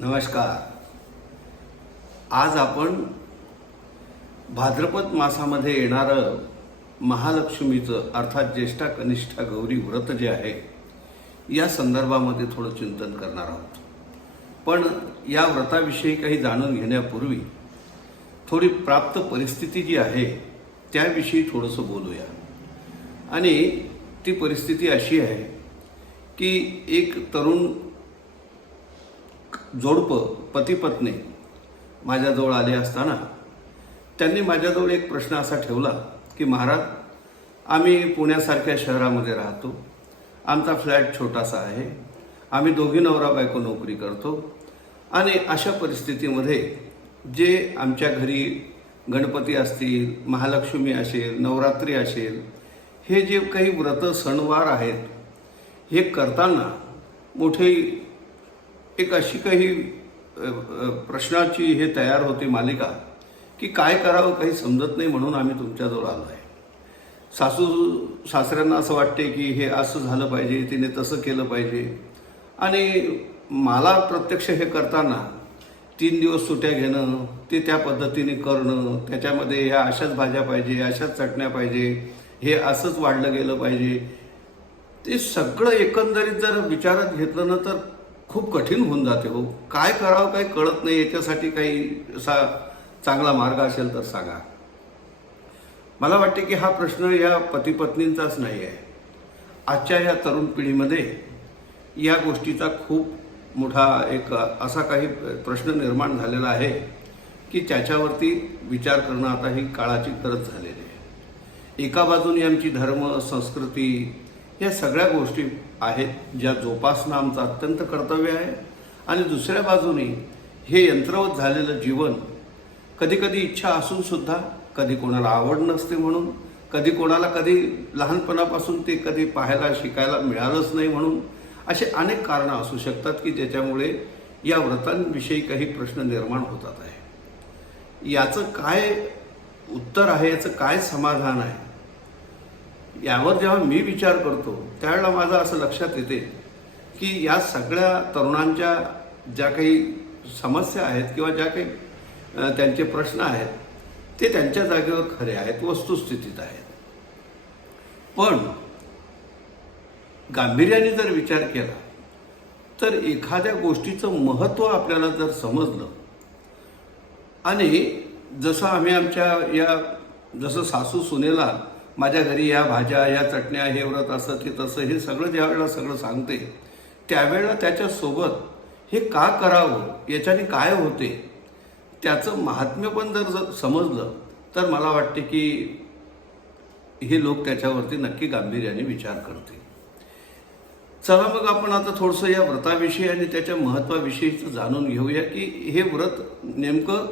नमस्कार. आज आपण भाद्रपद मासामध्ये येणारं महालक्ष्मीचं अर्थात ज्येष्ठा कनिष्ठा गौरी व्रत जे आहे या संदर्भामध्ये थोडं चिंतन करणार आहोत. पण या व्रताविषयी काही जाणून घेण्यापूर्वी थोडी प्राप्त परिस्थिती जी आहे त्याविषयी थोडंसं बोलूया. आणि ती परिस्थिती अशी आहे की एक तरुण जोडपं पती पत्नी माझ्याजवळ आले असताना त्यांनी माझ्याजवळ एक प्रश्न असा ठेवला की महाराज आम्ही पुण्यासारख्या शहरामध्ये राहतो. आमचा फ्लॅट छोटासा आहे. आम्ही दोघी नवरा बायको नोकरी करतो. आणि अशा परिस्थितीमध्ये जे आमच्या घरी गणपती असतील महालक्ष्मी असेल नवरात्री असेल हे जे काही व्रत सणवार आहेत हे करताना मोठे एक अशी काही प्रश्नाची हे तयार होती मालिका की काय करावं काही समजत नाही म्हणून आम्ही तुमच्याजवळ आलो आहे. सासू सासऱ्यांना असं वाटते की हे असं झालं पाहिजे तिने तसं केलं पाहिजे. आणि मला प्रत्यक्ष हे करताना तीन दिवस सुट्या घेणं ते त्या पद्धतीने करणं त्याच्यामध्ये ह्या अशाच भाज्या पाहिजे अशाच चटण्या पाहिजे हे असंच वाढलं गेलं पाहिजे ते सगळं एकंदरीत जर विचारात घेतलं ना तर खूप कठीण होऊन जाते हो. काय करावं काही कळत नाही याच्यासाठी काही असा चांगला मार्ग असेल तर सांगा. मला वाटते की हा प्रश्न या पतीपत्नींचाच नाही आहे. आजच्या या तरुण पिढीमध्ये या गोष्टीचा खूप मोठा एक असा काही प्रश्न निर्माण झालेला आहे की त्याच्यावरती विचार करणं आता ही काळाची गरज झालेली आहे. एका बाजूने आमची धर्म संस्कृती या सगळ्या गोष्टी आहेत ज्या जोपासणं आमचं अत्यंत कर्तव्य आहे. आणि दुसऱ्या बाजूने हे यंत्रवत झालेलं जीवन कधी कधी इच्छा असूनसुद्धा कधी कोणाला आवड नसते म्हणून कधी कोणाला कधी लहानपणापासून ते कधी पाहायला शिकायला मिळालंच नाही म्हणून असे अनेक कारणं असू शकतात की ज्याच्यामुळे या व्रतांविषयी काही प्रश्न निर्माण होतात आहे. याचं काय उत्तर आहे याचं काय समाधान आहे? यावर जेव्हा मी विचार करतो त्यावेळेला माझं असं लक्षात येते की या सगळ्या तरुणांच्या ज्या काही समस्या आहेत किंवा ज्या काही त्यांचे प्रश्न आहेत ते त्यांच्या जागेवर खरे आहेत वस्तुस्थितीत आहेत. पण गांभीर्याने जर विचार केला तर एखाद्या गोष्टीचं महत्त्व आपल्याला जर समजलं आणि जसं आम्ही आमच्या या जसं सासू सुनेला माझ्या घरी या भाज्या या चटण्या हे व्रत असं की तसं हे सगळं ज्यावेळेला सगळं सांगते त्यावेळेला त्याच्यासोबत हे का करावं याच्याने काय होते त्याचं महात्म्य पण जर जर समजलं तर मला वाटते की हे लोक त्याच्यावरती नक्की गांभीर्याने विचार करतील. चला मग आपण आता थोडंसं या व्रताविषयी आणि त्याच्या महत्त्वाविषयीचं जाणून घेऊया की हे व्रत नेमकं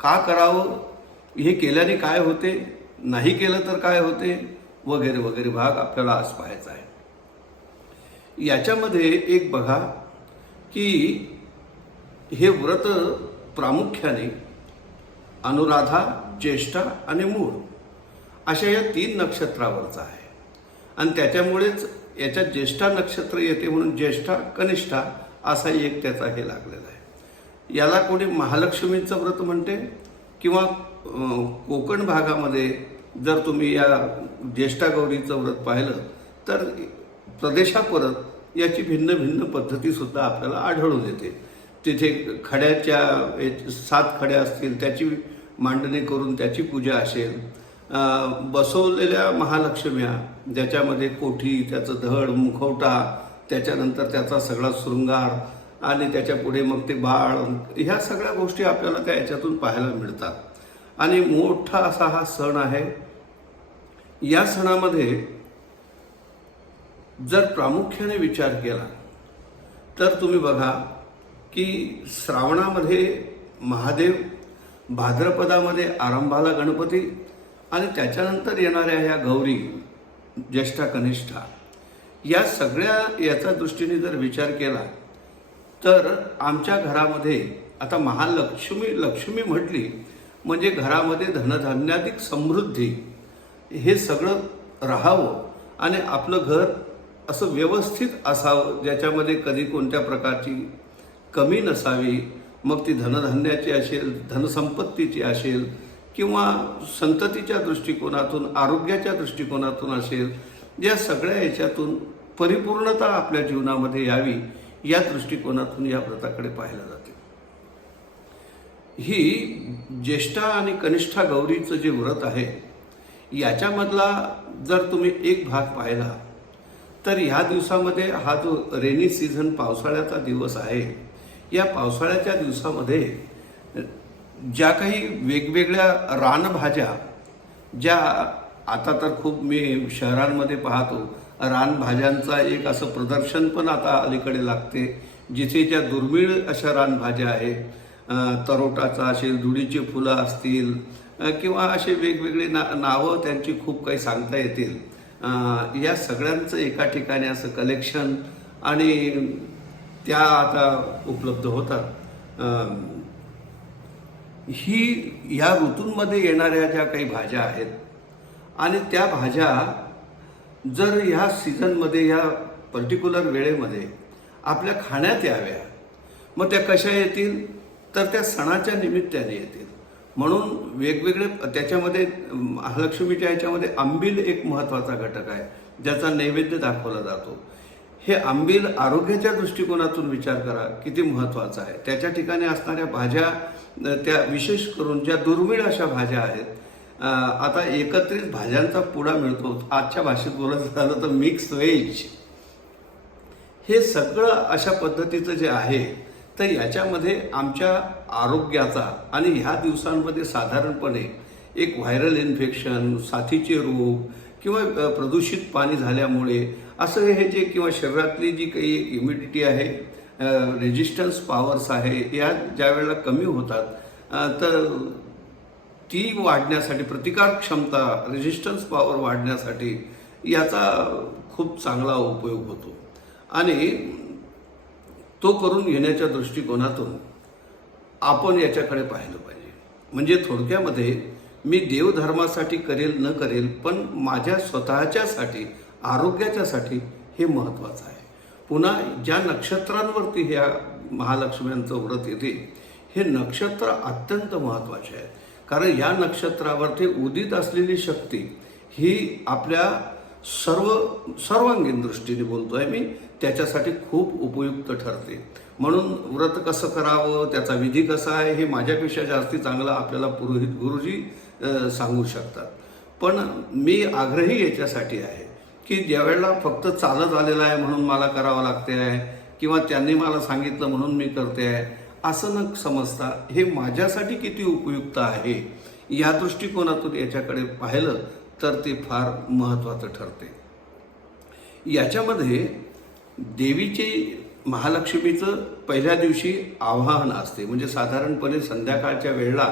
का करावं हे केल्याने काय होते नाही केलं तर काय होते? वगैरे वगैरे भाग आपल्याला आज पाहायचा आहे. याच्यामध्ये एक बघा की हे व्रत प्रामुख्याने अनुराधा ज्येष्ठा आणि मूळ अशा या तीन नक्षत्रावरचं आहे. आणि त्याच्यामुळेच याच्यात ज्येष्ठा नक्षत्र येते म्हणून ज्येष्ठा कनिष्ठा असा एक त्याचा हे लागलेला आहे. याला कोणी महालक्ष्मीचं व्रत म्हणते किंवा कोकण भागामध्ये जर तुम्ही या ज्येष्ठा गौरीचं व्रत पाहिलं तर प्रदेशापरत याची भिन्न भिन्न पद्धतीसुद्धा आपल्याला आढळून येते. तिथे खड्याच्या सात खड्या असतील त्याची मांडणी करून त्याची पूजा असेल. बसवलेल्या महालक्ष्म्या ज्याच्यामध्ये कोठी त्याचं धड मुखवटा त्याच्यानंतर त्याचा सगळा शृंगार आणि त्याच्या पुढे मग ते बाळ ह्या सगळ्या गोष्टी आपल्याला त्या याच्यातून पाहायला मिळतात. आणि मोठा असा हा सण आहे. या सणामध्ये जर प्रामुख्याने विचार केला तर तुम्ही बघा की श्रावणामध्ये महादेव भाद्रपदामध्ये आरंभाला गणपती आणि त्याच्यानंतर येणाऱ्या ह्या गौरी ज्येष्ठा कनिष्ठा या सगळ्या याच्या दृष्टीने जर विचार केला तर आमच्या घरामध्ये आता महालक्ष्मी लक्ष्मी म्हटली म्हणजे घरामध्ये धनधान्याधिक समृद्धी हे सगळं राहावं आणि आपलं घर असं व्यवस्थित असावं ज्याच्यामध्ये कधी कोणत्या प्रकारची कमी नसावी मग ती धनधान्याची असेल धनसंपत्तीची असेल किंवा संततीच्या दृष्टिकोनातून आरोग्याच्या दृष्टिकोनातून असेल या सगळ्या याच्यातून परिपूर्णता आपल्या जीवनामध्ये यावी या दृष्टिकोनातून या व्रताकडे पाहिलं जाते. ही ज्येष्ठा आणि कनिष्ठा गौरीचं जे व्रत आहे याच्यामधला जर तुम्ही एक भाग पाहिला तर ह्या दिवसामध्ये हा जो रेनी सीझन पावसाळ्याचा दिवस आहे या पावसाळ्याच्या दिवसामध्ये ज्या काही वेगवेगळ्या रानभाज्या ज्या आता तर खूप मी शहरांमध्ये पाहतो रानभाज्यांचा एक असं प्रदर्शन पण आता अलीकडे लागते जिथे ज्या दुर्मिळ अशा रानभाज्या आहेत तरोटाचा असेल दुडीची फुलं असतील किंवा असे वेगवेगळे ना नावं त्यांची खूप काही सांगता येतील. या सगळ्यांचं एका ठिकाणी असं कलेक्शन आणि त्या आता उपलब्ध होतात. ही ह्या ऋतूंमध्ये येणाऱ्या ज्या काही भाज्या आहेत आणि त्या भाज्या जर ह्या सीझनमध्ये ह्या पर्टिक्युलर वेळेमध्ये आपल्या खाण्यात याव्या मग त्या कशा येतील? तर त्या सणाच्या निमित्ताने येतील. म्हणून वेगवेगळे त्याच्यामध्ये महालक्ष्मीच्या ह्याच्यामध्ये आंबील एक महत्त्वाचा घटक आहे ज्याचा नैवेद्य दाखवला जातो. हे आंबील आरोग्याच्या दृष्टिकोनातून विचार करा किती महत्त्वाचा आहे. त्याच्या ठिकाणी असणाऱ्या भाज्या त्या विशेष करून ज्या दुर्मिळ अशा भाज्या आहेत आता एकत्रित भाज्यांचा पुडा मिळतो. आजच्या भाषेत बोलायचं झालं तर मिक्स व्हेज हे सगळं अशा पद्धतीचं जे आहे तर याच्यामध्ये आमच्या आरोग्याचा आणि ह्या दिवसांमध्ये साधारणपणे एक व्हायरल इन्फेक्शन साथीचे रोग किंवा प्रदूषित पाणी झाल्यामुळे असं हे जे किंवा शरीरातली जी काही इम्युनिटी आहे रेजिस्टन्स पॉवर्स आहे या ज्या वेळेला कमी होतात तर ती वाढण्यासाठी प्रतिकार क्षमता रेजिस्टन्स पॉवर वाढण्यासाठी याचा खूप चांगला उपयोग होतो. आणि तो करून घेण्याच्या दृष्टिकोनातून आपण याच्याकडे पाहिलं पाहिजे. म्हणजे थोडक्यामध्ये मी देवधर्मासाठी करेल न करेल पण माझ्या स्वतःच्यासाठी आरोग्याच्यासाठी हे महत्त्वाचं आहे. पुन्हा ज्या नक्षत्रांवरती ह्या महालक्ष्म्यांचं व्रत येते हे नक्षत्र अत्यंत महत्त्वाचे आहे कारण या नक्षत्रावरती उदित असलेली शक्ती ही आपल्या सर्व सर्वांगीण दृष्टीने बोलतो आहे मी त्याच्यासाठी खूप उपयुक्त ठरते. म्हणून व्रत कसं करावं त्याचा विधी कसा आहे हे माझ्यापेक्षा जास्ती चांगलं आपल्याला पुरोहित गुरुजी सांगू शकतात. पण मी आग्रही याच्यासाठी आहे की ज्यावेळेला फक्त चालत आलेलं आहे म्हणून मला करावं लागते आहे किंवा त्यांनी मला सांगितलं म्हणून मी करते आहे असं न समजता हे माझ्यासाठी किती उपयुक्त आहे या दृष्टिकोनातून याच्याकडे पाहिलं तर ते फार महत्त्वाचं ठरते. याच्यामध्ये देवीचे महालक्ष्मीचं पहिल्या दिवशी आवाहन असते. म्हणजे साधारणपणे संध्याकाळच्या वेळेला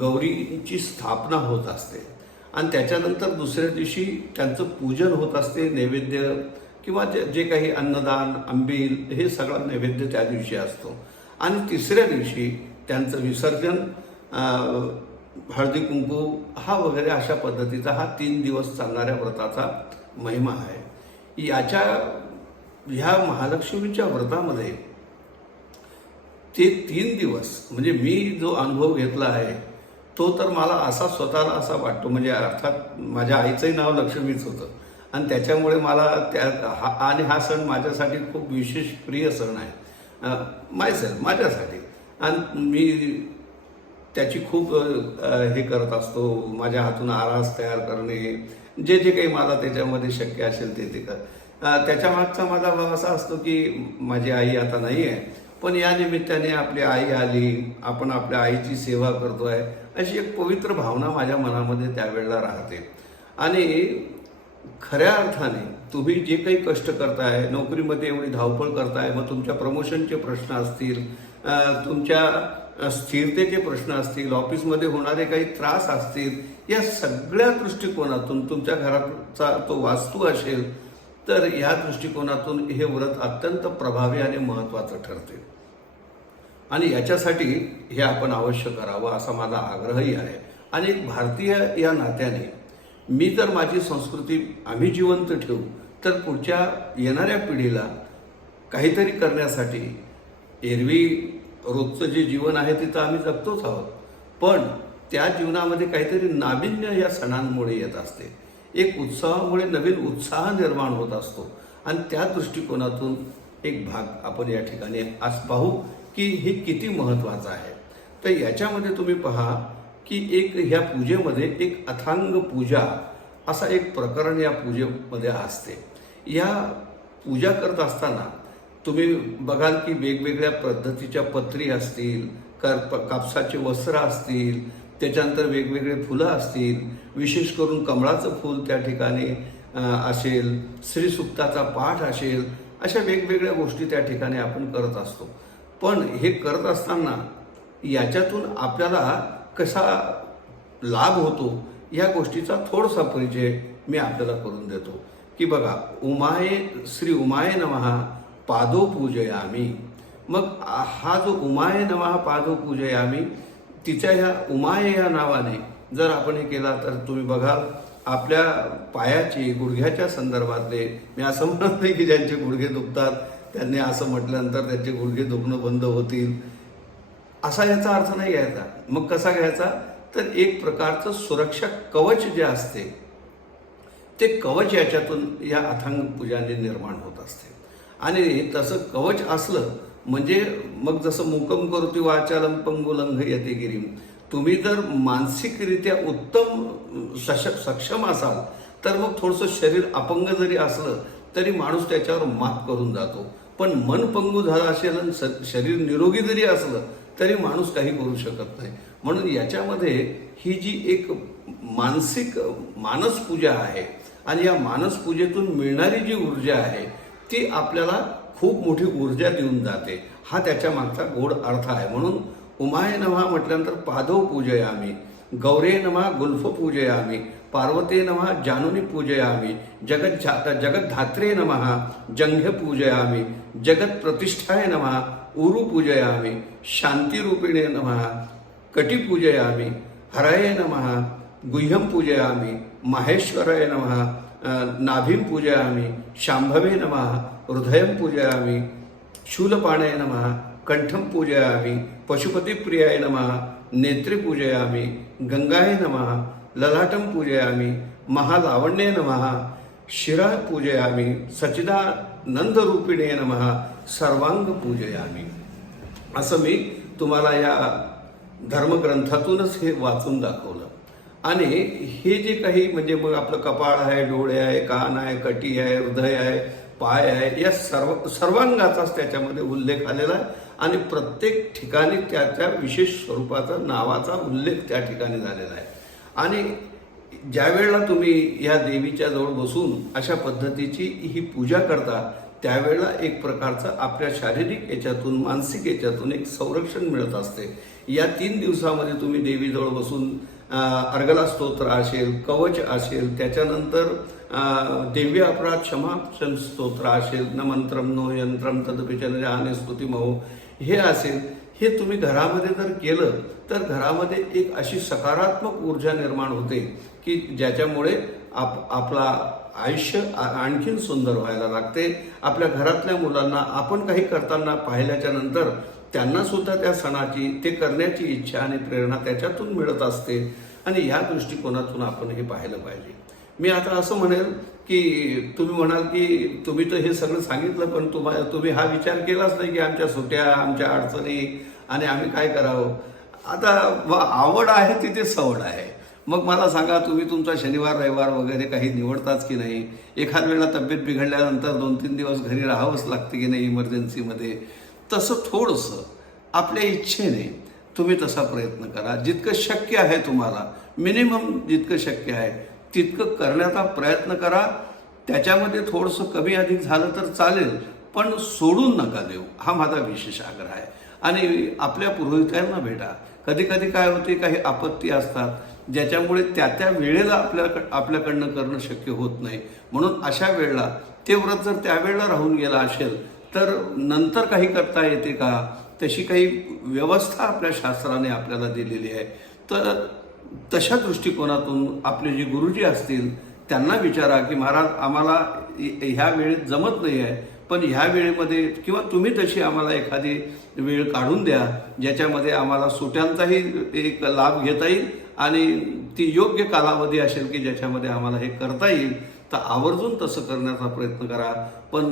गौरीची स्थापना होत असते. आणि त्याच्यानंतर दुसऱ्या दिवशी त्यांचं पूजन होत असते नैवेद्य किंवा जे जे काही अन्नदान आंबील हे सगळं नैवेद्य त्या दिवशी असतो. आणि तिसऱ्या दिवशी त्यांचं विसर्जन हळदी कुंकू हा वगैरे अशा पद्धतीचा हा तीन दिवस चालणाऱ्या व्रताचा महिमा आहे. याच्या ह्या महालक्ष्मीच्या व्रतामध्ये ते तीन दिवस म्हणजे मी जो अनुभव घेतला आहे तो तर मला असा स्वतःला असा वाटतो म्हणजे अर्थात माझ्या आईचंही नाव लक्ष्मीच होतं. आणि त्याच्यामुळे मला त्या हा आणि हा सण माझ्यासाठी खूप विशेष प्रिय सण आहे. माय सण माझ्यासाठी. आणि मी त्याची खूप हे करत असतो माझ्या हातून आरास तयार करणे जे जे काही मला त्याच्यामध्ये शक्य असेल ते ते कर. त्याच्या मागचा माझा भाव असा असतो की माझी आई आता नाही आहे पण या निमित्ताने आपली आई आली आपण आपल्या आईची सेवा करतोय अशी एक पवित्र भावना माझ्या मनामध्ये त्यावेळेला राहते. आणि खऱ्या अर्थाने तुम्ही जे काही कष्ट करताय नोकरीमध्ये एवढी धावपळ करताय मग तुमच्या प्रमोशनचे प्रश्न असतील तुमच्या स्थिरतेचे प्रश्न असतील ऑफिसमध्ये होणारे काही त्रास असतील या सगळ्या दृष्टिकोनातून तुमच्या घराचा तो वास्तू असेल तर या दृष्टिकोनातून हे व्रत अत्यंत प्रभावी आणि महत्त्वाचं ठरते. आणि याच्यासाठी हे आपण अवश्य करावं असा माझा आग्रहही आहे. आणि एक भारतीय या नात्याने मी जर माझी संस्कृती आम्ही जिवंत ठेवू तर पुढच्या येणाऱ्या पिढीला काहीतरी करण्यासाठी एरवी रोजचं जे जीवन आहे तिथं आम्ही जगतोच आहोत. पण त्या जीवनामध्ये काहीतरी नाविन्य या सणांमुळे येत असते. एक उत्साहामुळे नवीन उत्साह निर्माण होत असतो. आणि त्या दृष्टिकोनातून एक भाग आपण या ठिकाणी आज पाहू की हे किती महत्त्वाचं आहे. तर याच्यामध्ये तुम्ही पहा की एक ह्या पूजेमध्ये एक अथांग पूजा असा एक प्रकरण या पूजेमध्ये असते. या पूजा करत असताना तुम्ही बघाल की वेगवेगळ्या पद्धतीच्या पत्री असतील कर कापसाचे वस्त्र असतील त्याच्यानंतर वेगवेगळे फुलं असतील विशेष करून कमळाचं फूल त्या ठिकाणी असेल श्रीसुक्ताचा पाठ असेल अशा वेगवेगळ्या गोष्टी त्या ठिकाणी आपण करत असतो. पण हे करत असताना याच्यातून आपल्याला कसा लाभ होतो या गोष्टीचा थोडासा परिचय मी आपल्याला करून देतो. की बघा उमाये श्री उमाये नमहा पादो पूजयामी मग हा जो उमाये नमहा पादो पूजयामी तिच्या ह्या उमाये या नावाने जर आपण हे केला तर तुम्ही बघाल आपल्या पायाची गुडघ्याच्या संदर्भातले मी असं म्हणत नाही की ज्यांचे गुडघे दुखतात त्यांनी असं म्हटल्यानंतर त्यांचे गुडघे दुखणं बंद होतील. असा याचा अर्थ नाही घ्यायचा. मग कसा घ्यायचा? तर एक प्रकारचं सुरक्षा कवच जे असते ते कवच याच्यातून या अथांग पूजाने निर्माण होत असते. आणि तसं कवच असलं म्हणजे मग जसं मुकम करतो वाचालम पंगुलंघ येते गिरीम तुम्ही जर मानसिकरित्या उत्तम सशक सक्षम असाल तर मग थोडंसं शरीर अपंग जरी असलं तरी माणूस त्याच्यावर मात करून जातो. पण मन पंगू झालं असेल आणि स- शरीर निरोगी जरी असलं तरी माणूस काही करू शकत नाही. म्हणून याच्यामध्ये ही जी एक मानसिक मानस पूजा आहे आणि या मानस पूजेतून मिळणारी जी ऊर्जा आहे ती आपल्याला खूप मोठी ऊर्जा देऊन जाते. हा त्याच्या मागचा गोड अर्थ आहे. म्हणून उमाय नव्हा म्हटल्यानंतर पादव पूजयामी गौरे नव्हा गुल्फ पूजयामी पार्वते नमः जानूनी पूजयामी जगत जगत धात्रे नमहा जंघ्य पूजयामी जगत प्रतिष्ठाय नमः उरु पूजयामी शांतिरूपिणे नमहा कटी पूजयामी हराय नमः गुह्यं पूजयामि माहेश्वराय नमः अ, नाभिं पूजयामि शांभवे नमः हृदयं पूजयामि शूलपाणाय नमः कंठं पूजयामि पशुपतिप्रियाय नमः नेत्रे पूजयामि गंगाय नमः ललाटं पूजयामि महालावण्ये नमः शिरा पूजयामि सचिदानंदरूपिणे नमः सर्वांग पूजयामि। असं मी तुम्हाला या धर्मग्रंथातूनच हे वाचून दाखवलं. आणि हे जे काही म्हणजे मग आपलं कपाळ आहे डोळे आहे कान आहे कटी आहे हृदय आहे पाय आहे या सर्व सर्वांगाचाच त्याच्यामध्ये उल्लेख आलेला आहे. आणि प्रत्येक ठिकाणी त्या त्या विशेष स्वरूपाचा नावाचा उल्लेख त्या ठिकाणी झालेला आहे. आणि ज्यावेळेला तुम्ही या देवीच्या जवळ बसून अशा पद्धतीची ही पूजा करता त्यावेळेला एक प्रकारचं आपल्या शारीरिक याच्यातून मानसिक याच्यातून एक संरक्षण मिळत असते. या तीन दिवसामध्ये तुम्ही देवीजवळ बसून अर्गला स्तोत्र असेल कवच असेल त्याच्यानंतर दिव्य अपराध क्षमा स्तोत्र असेल न मंत्रम नो यंत्रम तदपिचन आणि स्तुती हे असेल हे तुम्ही घरामध्ये जर केलं तर घरामध्ये एक अशी सकारात्मक ऊर्जा निर्माण होते की ज्याच्यामुळे आप आपला आयुष्य आणखीन सुंदर व्हायला लागते. आपल्या घरातल्या मुलांना आपण काही करताना पाहिल्याच्या नंतर त्यांना सुद्धा त्या सणाची ते करण्याची इच्छा आणि प्रेरणा त्याच्यातून मिळत असते. आणि या दृष्टिकोनातून आपण हे पाहिलं पाहिजे. मी आता असं म्हणेल की तुम्ही म्हणाल की तुम्ही तर हे सगळं सांगितलं पण तुम्हा तुम्ही हा विचार केलाच नाही की आमच्या सुट्या आमच्या अडचणी आणि आम्ही काय करावं? आता व- आवड आहे तिथे सवड आहे. मग मला सांगा तुम्ही तुमचा शनिवार रविवार वगैरे काही निवडताच की नाही? एखाद वेळेला तब्येत बिघडल्यानंतर दोन तीन दिवस घरी राहावंच लागते की नाही इमर्जन्सीमध्ये तसं थोडंसं आपल्या इच्छेने तुम्ही तसा प्रयत्न करा. जितकं शक्य आहे तुम्हाला मिनिमम जितकं शक्य आहे तितकं करण्याचा प्रयत्न करा. त्याच्यामध्ये थोडंसं कमी अधिक झालं तर चालेल पण सोडून नका देऊ. हा माझा विशेष आग्रह आहे. आणि आपल्या पुरोहितांना भेटा. कधी कधी काय होते काही आपत्ती असतात ज्याच्यामुळे त्या त्या वेळेला आपल्याकडं आपल्याकडनं करणं शक्य होत नाही. म्हणून अशा वेळेला ते व्रत जर त्यावेळेला राहून गेला असेल तर नंतर काही करता येते का? तशी काही व्यवस्था आपल्या शास्त्राने आपल्याला दिलेली आहे. तर तशा दृष्टिकोनातून आपले जे गुरुजी असतील त्यांना विचारा की महाराज आम्हाला ह्या वेळेत जमत नाही आहे पण ह्या वेळेमध्ये किंवा तुम्ही तशी आम्हाला एखादी वेळ काढून द्या ज्याच्यामध्ये आम्हाला सुट्यांचाही एक लाभ घेता येईल आणि ती योग्य कालावधी असेल की ज्याच्यामध्ये आम्हाला हे करता येईल तर आवर्जून तसं करण्याचा प्रयत्न करा. पण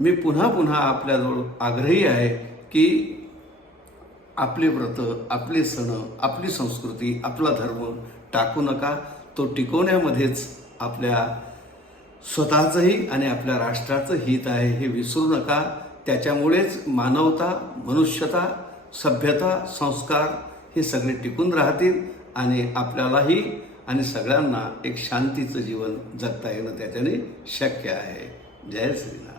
मी पुन्हा पुन्हा आपल्याजवळ आग्रही आहे की आपले व्रत आपले सण आपली संस्कृती आपला धर्म टाकू नका. तो टिकवण्यामध्येच आपल्या स्वतःचंही आणि आपल्या राष्ट्राचं हित आहे हे विसरू नका. त्याच्यामुळेच मानवता मनुष्यता सभ्यता संस्कार हे सगळे टिकून राहतील आणि आपल्यालाही आणि सगळ्यांना एक शांतीचं जीवन जगता येणं त्याच्याने शक्य आहे. जय श्रीराम